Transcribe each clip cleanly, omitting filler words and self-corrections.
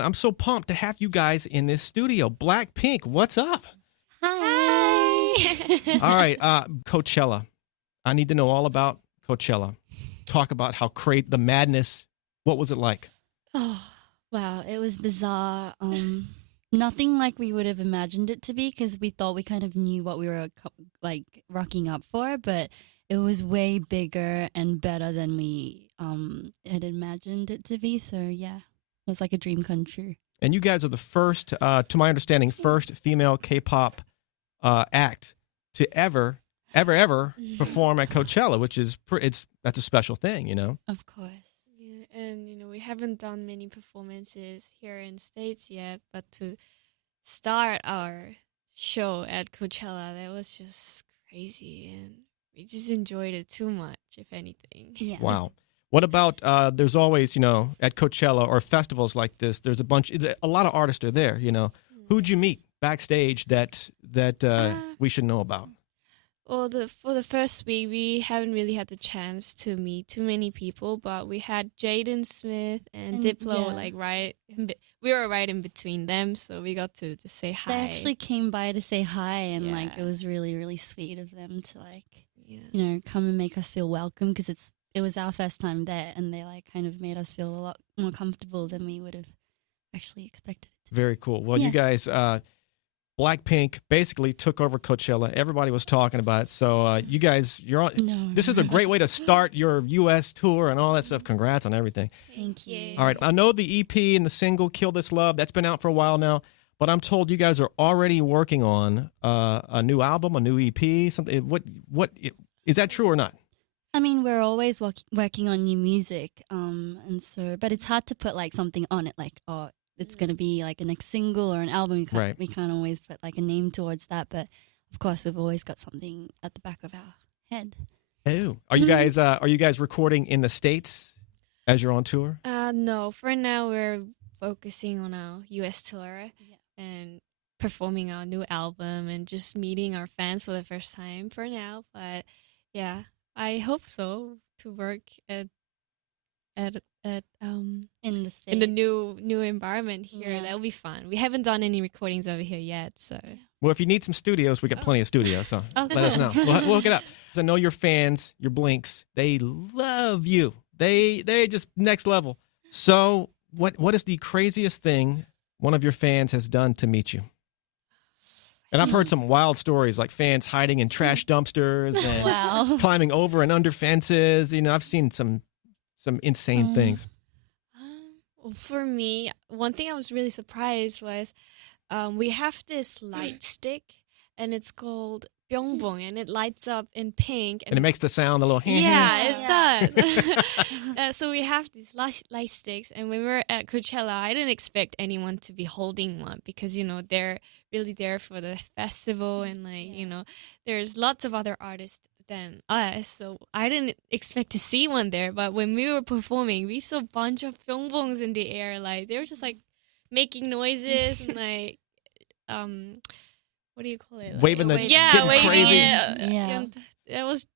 I'm so pumped to have you guys in this studio. Blackpink, what's up? Hi. All right, Coachella. I need to know all about Coachella. Talk about how the madness. What was it like? Oh, wow. It was bizarre. Nothing like we would have imagined it to be because we thought we kind of knew what we were like rocking up for, but it was way bigger and better than we had imagined it to be. So yeah, it was like a dream come true. And you guys are the first, to my understanding, first female K-pop act to ever perform at Coachella, which is that's a special thing, you know. Of course. Yeah, and we haven't done many performances here in States yet, but to start our show at Coachella, that was just crazy, and we just enjoyed it too much, if anything. Yeah. Wow. What about there's always, at Coachella or festivals like this, there's a lot of artists are there, Who'd you meet backstage that we should know about? Well, for the first week, we haven't really had the chance to meet too many people, but we had Jaden Smith and Diplo, we were right in between them, so we got to just say hi. They actually came by to say hi, and it was really, really sweet of them to come and make us feel welcome because it was our first time there, and they kind of made us feel a lot more comfortable than we would have actually expected it to be. Very cool. Well, you guys, Blackpink basically took over Coachella. Everybody was talking about it. So you guys, you're on. This is a great way to start your U.S. tour and all that stuff. Congrats on everything. Thank you. All right. I know the EP and the single "Kill This Love" that's been out for a while now, but I'm told you guys are already working on a new album, a new EP. Something. What is that true or not? I mean, we're always working on new music, but it's hard to put something on it, it's going to be a next single or an album. We can't always put a name towards that, but of course we've always got something at the back of our head. Oh, are you guys recording in the States as you're on tour? No, for now we're focusing on our US tour and performing our new album and just meeting our fans for the first time for now. But yeah, I hope so to work in the States. In the new environment here. That'll be fun. We haven't done any recordings over here yet, so. Well, if you need some studios, we got plenty of studios, so let us know. We'll hook it up. I know your fans, your Blinks, they love you. They just next level. So what is the craziest thing one of your fans has done to meet you? And I've heard some wild stories, like fans hiding in trash dumpsters and climbing over and under fences. I've seen some insane things. For me, one thing I was really surprised was we have this light stick, and it's called Byongbong, and it lights up in pink. And it makes the sound a little hand. Yeah, it does. So we have these light sticks, and when we were at Coachella, I didn't expect anyone to be holding one because, they're really there for the festival, and there's lots of other artists than us, so I didn't expect to see one there. But when we were performing, we saw a bunch of Byongbongs in the air. They were just making noises and what do you call it? Waving waving crazy. it. Yeah.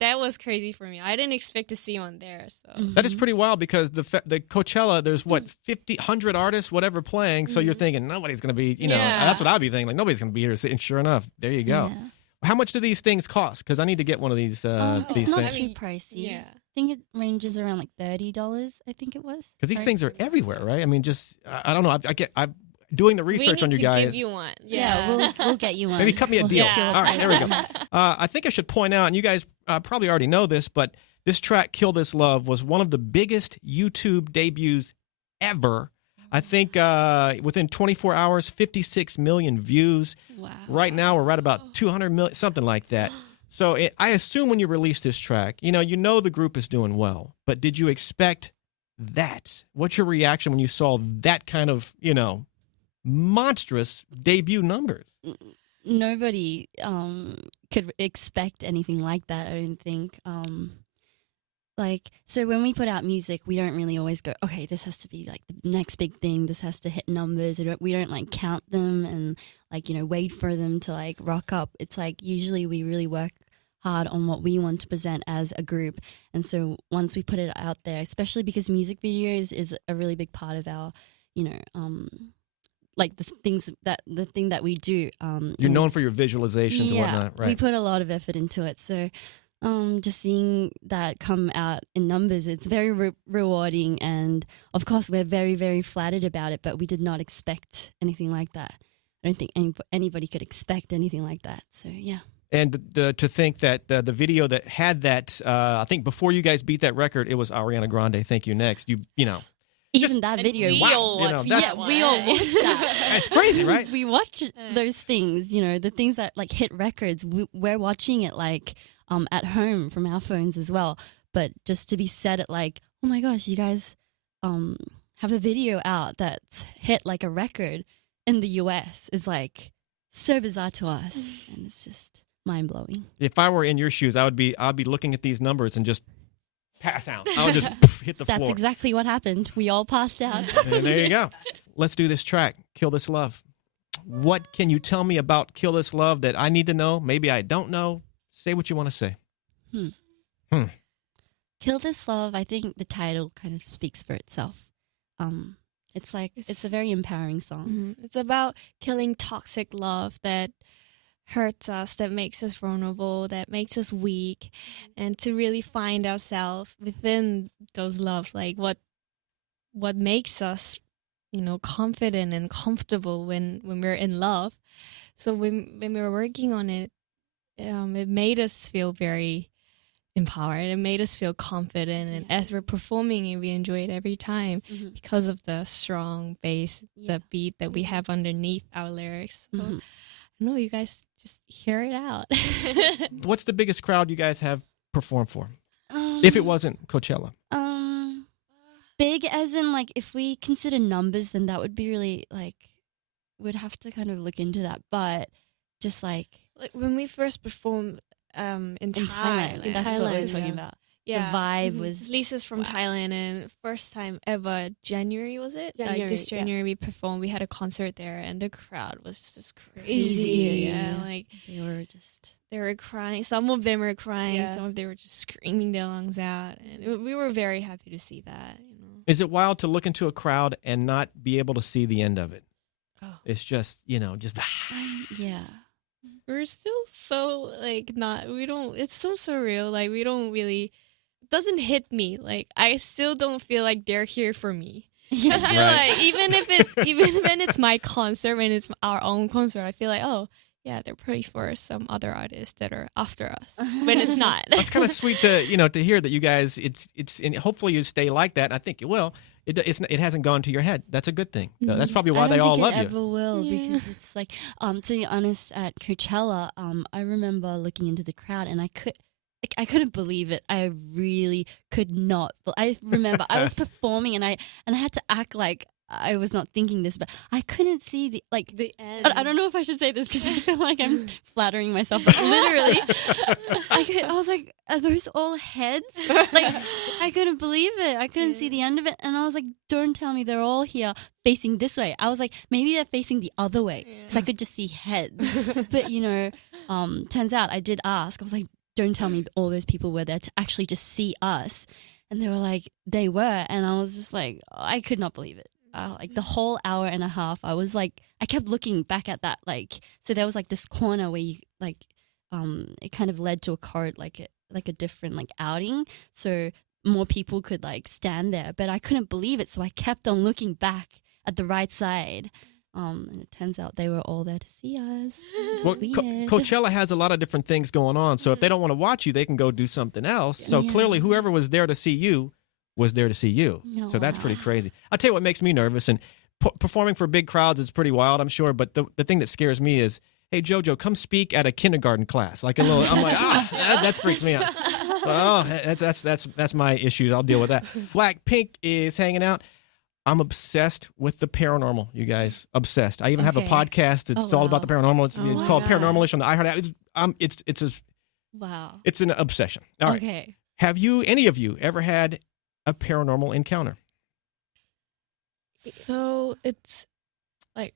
That was crazy for me. I didn't expect to see one there. So that is pretty wild because the Coachella, there's 50, 100 artists, whatever playing. So you're thinking nobody's going to be, that's what I'd be thinking. Nobody's going to be here. And sure enough, there you go. Yeah. How much do these things cost? Because I need to get one of these. It's not things. too pricey. Yeah. I think it ranges around $30. I think it was. Because these things are everywhere, right? I mean, I don't know. I'm doing the research on you guys. We need to give you one. Yeah, we'll get you one. Maybe cut me a deal. Yeah. All right, there we go. I think I should point out, and you guys probably already know this, but this track, "Kill This Love," was one of the biggest YouTube debuts ever. I think within 24 hours, 56 million views. Wow. Right now, we're right about 200 million, something like that. So I assume when you release this track, you know the group is doing well. But did you expect that? What's your reaction when you saw that kind of, monstrous debut numbers? Nobody could expect anything like that, I don't think. So when we put out music, we don't really always go, okay, this has to be the next big thing. This has to hit numbers. We don't count them and wait for them to rock up. It's usually we really work hard on what we want to present as a group. And so once we put it out there, especially because music videos is a really big part of our, like the thing that we do. You're known for your visualizations and whatnot, right? We put a lot of effort into it. So just seeing that come out in numbers, it's very rewarding. And of course, we're very, very flattered about it, but we did not expect anything like that. I don't think anybody could expect anything like that. So, yeah. And to think that the video that had that, I think before you guys beat that record, it was Ariana Grande, Thank You Next. You know. Even that video, we all watched we all watched that. That's crazy, right? We watch those things, the things that like hit records. We're watching it like at home from our phones as well. But just to be said it like, oh my gosh, you guys have a video out that's hit like a record in the US is like so bizarre to us, and it's just mind blowing. If I were in your shoes, I'd be looking at these numbers and just pass out. I would just hit the floor. That's exactly what happened. We all passed out. And there you go. Let's do this track, Kill This Love. What can you tell me about Kill This Love that I need to know? Maybe I don't know. Say what you want to say. Kill This Love, I think the title kind of speaks for itself. It's a very empowering song. Mm-hmm. It's about killing toxic love that hurts us, that makes us vulnerable, that makes us weak, and to really find ourselves within those loves, like what makes us, confident and comfortable when we're in love. So when we were working on it, it made us feel very empowered. It made us feel confident, and as we're performing it, we enjoy it every time because of the strong bass, the beat that we have underneath our lyrics. So, I know you guys just hear it out. What's the biggest crowd you guys have performed for? If it wasn't Coachella. Big as in like if we consider numbers, then that would be really like we'd have to kind of look into that. But just like when we first performed in Thailand. That's what we're talking about. Yeah. The vibe was... Lisa's from Thailand, and first time ever, January, was it? Like this January we performed, we had a concert there, and the crowd was just crazy. Yeah, like... They were crying. Some of them were crying. Some of them were just screaming their lungs out. And we were very happy to see that. Is it wild to look into a crowd and not be able to see the end of it? Oh. It's just, just... yeah. We're still so, it's so surreal. Like, we don't really... It doesn't hit me. Like, I still don't feel like they're here for me. I feel like even when it's my concert, when it's our own concert, I feel like, oh, yeah, they're probably for some other artists that are after us when it's not. That's kind of sweet to to hear that you guys and hopefully you stay like that. And I think it will. It hasn't gone to your head. That's a good thing. That's probably why they all love you. I don't think it ever will because it's like to be honest, at Coachella, I remember looking into the crowd and I couldn't believe it. I really could not. I remember I was performing and I had to act like I was not thinking this, but I couldn't see the end. I don't know if I should say this because I feel like I'm flattering myself, but literally, I was like, are those all heads? Like, I couldn't believe it. I couldn't see the end of it, and I was like, don't tell me they're all here facing this way. I was like, maybe they're facing the other way because I could just see heads. But turns out I did ask. I was like, don't tell me all those people were there to actually just see us, and they were like, they were, and I was just like, I could not believe it. Like the whole hour and a half, I was like, I kept looking back at that, so there was like this corner where you it kind of led to a corridor, like a different outing, so more people could stand there, but I couldn't believe it, so I kept on looking back at the right side, and it turns out they were all there to see us. Well, Coachella has a lot of different things going on, so if they don't want to watch you, they can go do something else. So clearly, whoever was there to see you was there to see you. Oh, so that's pretty crazy. I'll tell you what makes me nervous, and performing for big crowds is pretty wild, I'm sure, but the thing that scares me is, hey, JoJo, come speak at a kindergarten class. I'm like, that freaks me out. That's my issue. I'll deal with that. Blackpink is hanging out. I'm obsessed with the paranormal, you guys. Obsessed. I even have a podcast. It's all about the paranormal. It's called Paranormalish on the iHeart. It's an obsession. All right. Okay. Have any of you ever had a paranormal encounter? So it's I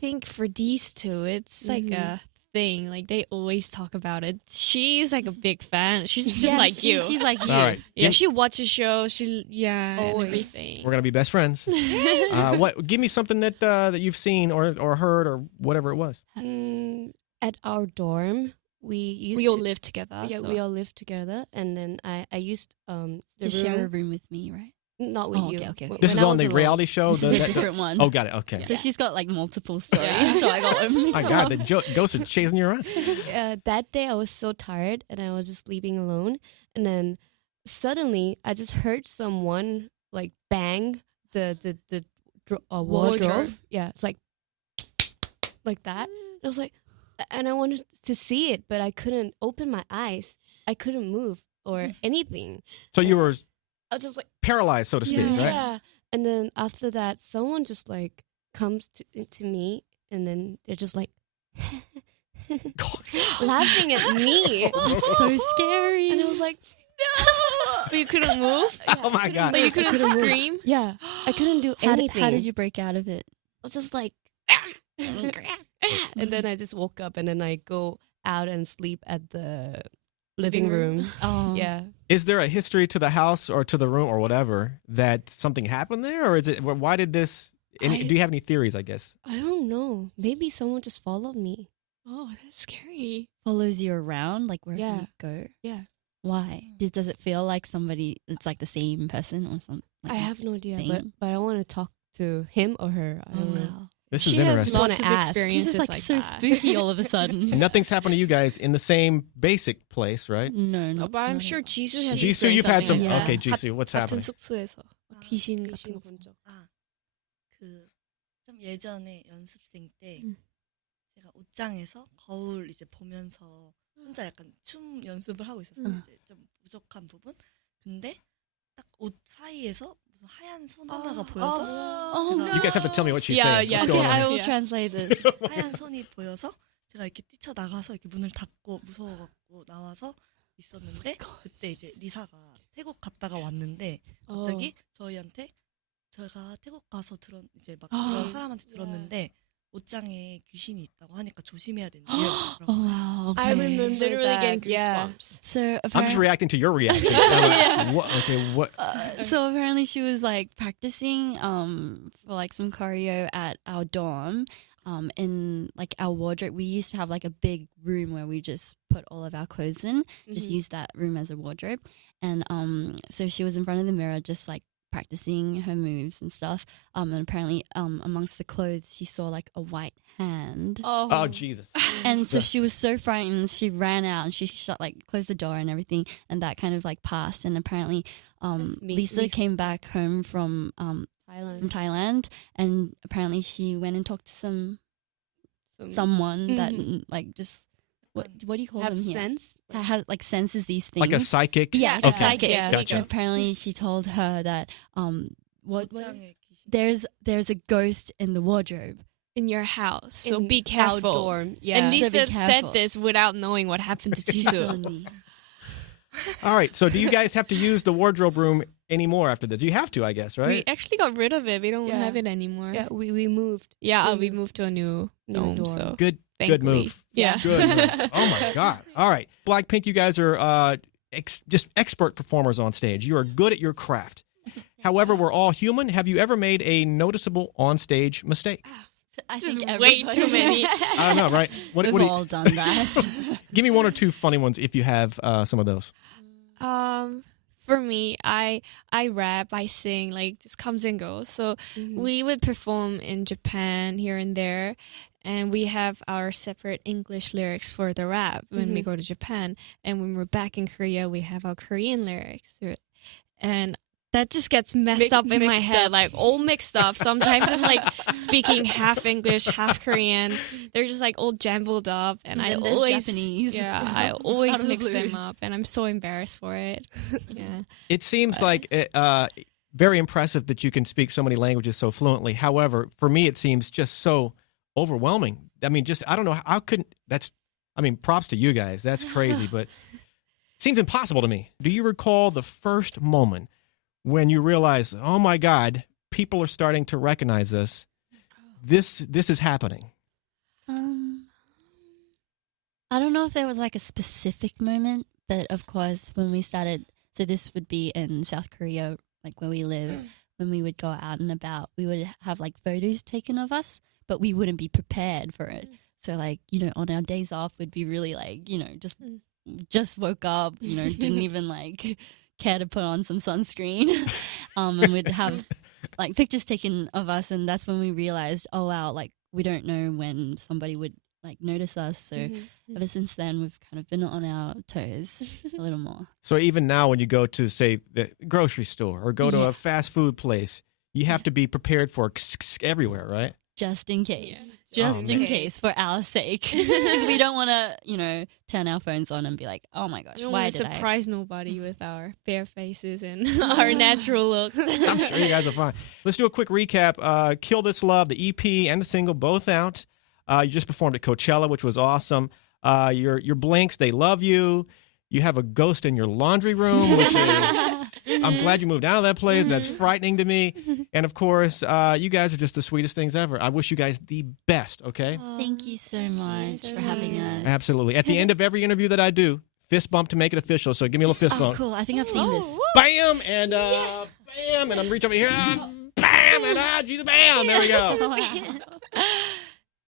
think for these two, it's like a thing. Like they always talk about it. She's like a big fan. She's just like you. She's like you. All right. Yeah, she watches shows. And Always. everything. We're gonna be best friends. What? Give me something that that you've seen or heard or whatever it was. At our dorm, we all live together. Yeah, so. we all lived together, and then I used the To share a room. room with me, right? Not with Oh, you. okay. This When is I on was the alone. reality show. This is a different one. Oh, got it. Okay. So she's got like multiple stories. Yeah. So I got mixed My them God, up. the ghosts are chasing you around. That day I was so tired, and I was just sleeping alone, and then suddenly I just heard someone like bang the wardrobe. Wardrobe. Yeah, it's like that. And I was like, and I wanted to see it, but I couldn't open my eyes. I couldn't move or anything. So you were I was just like, paralyzed, so to speak, right? yeah. And then after that, someone just like comes to me, and then they're just like laughing at me. It's so scary. And I was like, But you couldn't move. Oh my God. Like you couldn't couldn't move. scream. yeah, I couldn't do anything. How did you break out of it? I was just like, and then I just woke up, and then I go out and sleep at the living room. Oh, Yeah. Is there a history to the house or to the room or whatever that something happened there, or is it? Why did this? Do you have any theories? I guess. I don't know. Maybe someone just followed me. Oh, that's scary. follows you around, like wherever Yeah. you go. Yeah. Why? Does it feel like somebody? It's like the same person or something? Like I have no idea, thing? but I want to talk to him or her. I Oh don't know. wow. This She is has interesting. lots of wanna ask. This is This experiences is like so that. spooky all of a sudden. And nothing's happened to you guys in the same basic place, right? No, No, not. but I'm not sure at all. Jisoo has Jisoo, you've had some. something like Yeah. Okay, that. Jisoo, what's 같은 happening? 숙소에서 귀신 같은 거 본 적. 아, 좀 예전에 연습생 때 음. 제가 옷장에서 거울 이제 보면서 혼자 약간 춤 연습을 하고 있었어요. 이제 좀 부족한 부분. 근데 딱 옷 사이에서 무슨 하얀 손 하나가 보여서 Oh 제가 no. You guys have to tell me what she's Yeah, saying. yeah, What's Okay, going I on? will Yeah. translate this. 하얀 손이 보여서 제가 이렇게 뛰쳐나가서 이렇게 문을 닫고 무서워갖고 나와서 있었는데 그때 이제 리사가 태국 갔다가 왔는데 갑자기 저희한테 제가 태국 가서 이제 막 그런 사람한테 들었는데 옷장에 귀신이 있다고 하니까 조심해야 된대요. Oh wow. I okay. remember Literally that. getting Yeah. goosebumps. So I'm just apparently, reacting to your reaction. I'm like, what? Okay, what? so apparently she was like practicing for like some choreo at our dorm. In like our wardrobe, we used to have like a big room where we just put all of our clothes in. Just use that room as a wardrobe. And so she was in front of the mirror, just like practicing her moves and stuff. And apparently, amongst the clothes, she saw like a white hand. Oh, Jesus. And so she was so frightened, she ran out and she closed the door and everything, and that kind of like passed. And apparently, Lisa came back home from Thailand, and apparently she went and talked to someone that like just what do you call Have them here? sense. Has like senses these things. Like a psychic? yeah, like Okay. a psychic. Yeah. Gotcha. And apparently, she told her that 옷장에 귀신. there's a ghost in the wardrobe. In your house, so In be our careful. dorm. Yeah. And So be Lisa careful. said this without knowing what happened to Jisoo. Suddenly. All right. So do you guys have to use the wardrobe room anymore after this? You have to, I guess, We right? actually got rid of it. We don't Yeah. have it anymore. Yeah, we moved. Yeah, We we moved to a new New dome. dorm. So Good thankfully. move. Yeah. Good move. Oh, my God. All right. Blackpink, you guys are just expert performers on stage. You are good at your craft. However, we're all human. Have you ever made a noticeable on-stage mistake? I This is think way everybody- too many. I don't know, right? What We've do you- all done that. give me one or two funny ones if you have some of those. For me, I rap, I sing, like just comes and goes. So we would perform in Japan here and there, and we have our separate English lyrics for the rap when we go to Japan. And when we're back in Korea, we have our Korean lyrics. And that just gets messed up in my mixed head, up. like all mixed up. Sometimes I'm like speaking half English, half Korean. They're just like all jumbled up, and And I then there's always, Japanese. yeah, I Out always of the mix blue. them up, and I'm so embarrassed for it. Yeah. It seems like very impressive that you can speak so many languages so fluently. However, for me, it seems just so overwhelming. I mean, I don't know how props to you guys. That's crazy, but it seems impossible to me. Do you recall the first moment when you realize, oh my God, people are starting to recognize us? This is happening. I don't know if there was like a specific moment, but of course when we started, so this would be in South Korea, like where we live, when we would go out and about, we would have like photos taken of us, but we wouldn't be prepared for it. So like, on our days off, we'd be really like, just woke up, didn't even like care to put on some sunscreen. And we'd have like pictures taken of us, and that's when we realized, oh wow, like we don't know when somebody would like notice us. So ever since then, we've kind of been on our toes a little more. So even now when you go to, say, the grocery store or go to a fast food place, you have to be prepared for everywhere, right? Just in case. Yeah. Just in case, for our sake. Because we don't want to, turn our phones on and be like, oh my gosh, We don't why want did to I? surprise nobody with our bare faces and our natural looks. I'm sure you guys are fine. Let's do a quick recap. Kill This Love, the EP and the single, both out. You just performed at Coachella, which was awesome. Your Blinks, They Love You. You have a ghost in your laundry room, which is... I'm glad you moved out of that place. That's frightening to me. And of course, you guys are just the sweetest things ever. I wish you guys the best, okay? Thank you so much for having us. Absolutely. At the end of every interview that I do, fist bump to make it official. So give me a little fist Oh, bump. cool. I think I've seen this. Bam! And bam! And I'm reach over here. Bam! And do the bam! There we go. Wow.